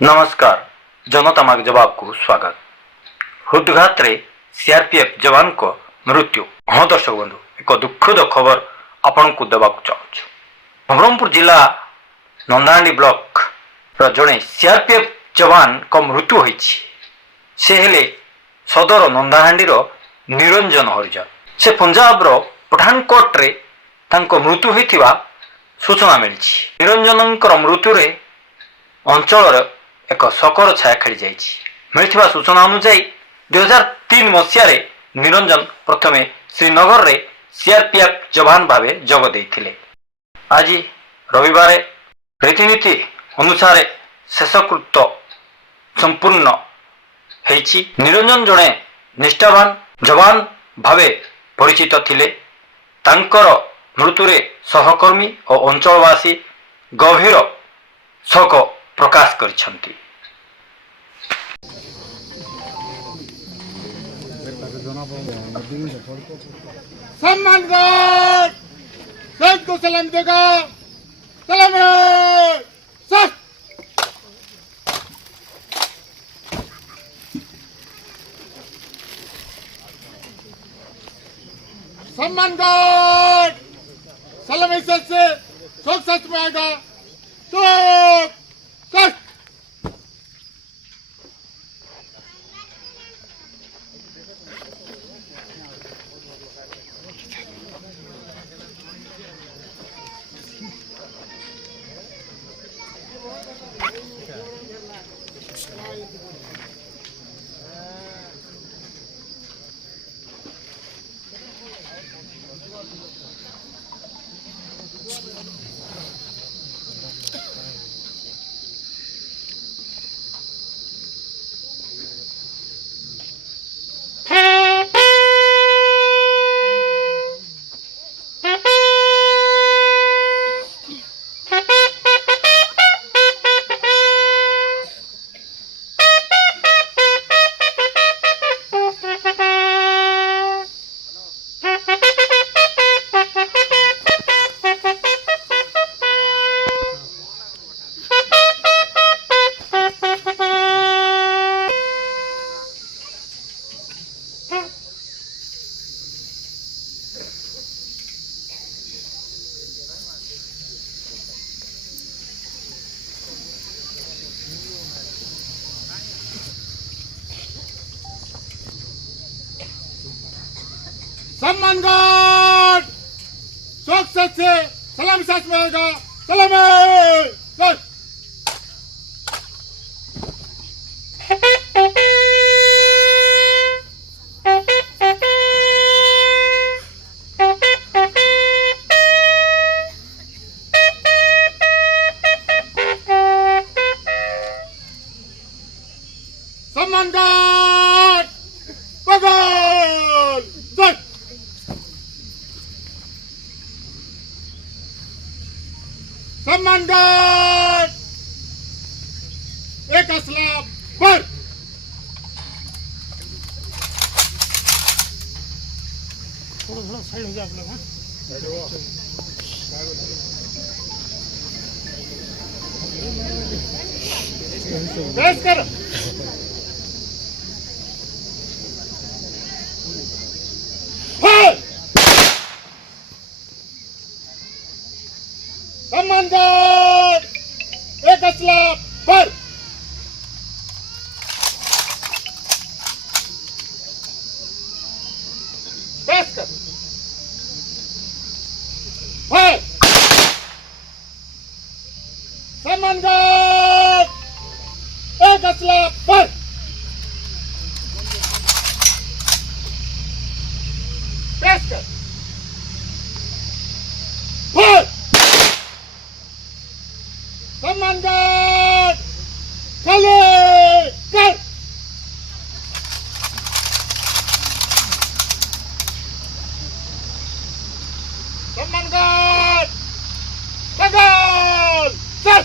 नमस्कार जनता माग जवाब को स्वागत। हृदघात रे सीआरपीएफ जवान को मृत्यु। हाँ दर्शक बंधु, एक दुखद खबर आपण को देवाक चाहूँ। नवरंगपुर जिला नंदाहांडी ब्लॉक र जड़े सीआरपीएफ जवान को मृत्यु होईछि। से हेले सदर नंदाहांडी रो निरंजन हरिजन। से पंजाब रो पठानकोट रे तांको मृत्यु होइथिबा सूचना मिलिछि। निरंजनंकर मृत्यु रे अंचल एक शकर छाया खेली जाइछि। मिलिथिबा सूचना अनुसार 2003 मसीह निरंजन प्रथमे श्रीनगर रे सीआरपीएफ जवान भावे जोग देइथिले। आज रविवार रीतिनीति अनुसार शेषकृत्य संपूर्ण हेछि। निरंजन जड़े निष्ठावान जवान भावे परिचित थिले। तांकर मृत्युरे सहकर्मी और अंचलवासी गभीर शोक प्रकाश करिसंती। सम्मान गार्ड शहीद को सलाम देगा। सलाम सर। सम्मान गार्ड सलाम इज्जत से शोक सच में आएगा। शोक सच। सम्मान गार्ड शोक सच से सलाम सच में आएगा। सलाम सच। सम्मान गार्ड पगल सच। सम्मान गार्ड एक असला पर। थोड़ा साइड हो जाए आप लोग। बेस कर। सम्मान गार्ड एक असला पर। बेस कर। सम्मान गार्ड एक असला पर। बेस कर। सम्मान गार्ड खाली कर। सम्मान गार्ड पगल सर।